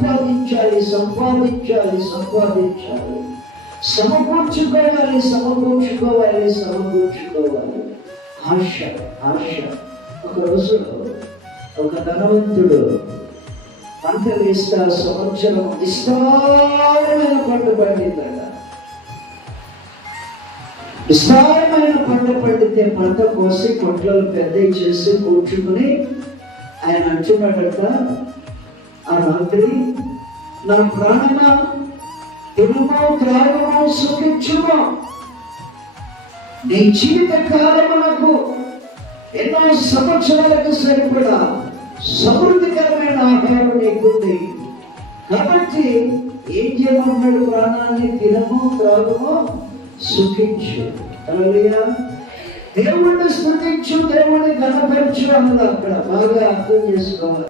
సంపాదించాలి, సంపాదించాలి, సంపాదించాలి, సమకూర్చుకోవాలి, సమకూర్చుకోవాలి, సమకూర్చుకోవాలి. ఆశ, ఆశ. ఒక రోజు ఒక ధనవంతుడు పంట వేస్తే సంవత్సరం విస్తారమైన పంట పండిందట. విస్తారమైన పంట పండితే పంట కోసి కొట్లలో పెద్దవి చేసి కూర్చుకుని ఆయన అంటున్నాడట, ఆ రాత్రి నా ప్రాణమా తినుమో త్రాగుమో సుఖించుమో, నీ జీవిత కాలమునకు ఎన్నో సంవత్సరాలకు సరిపడా సమృద్ధికరమైన ఆహారం నీకుంది. కాబట్టి ఏం చేయమన్నాడు? ప్రాణాన్ని తినము త్రాగుమో సుఖించు. హల్లెలూయా. దేవుణ్ణి స్తుతించు, దేవుణ్ణి ఘనపరచు అన్నది అక్కడ బాగా అర్థం చేసుకోవాలి.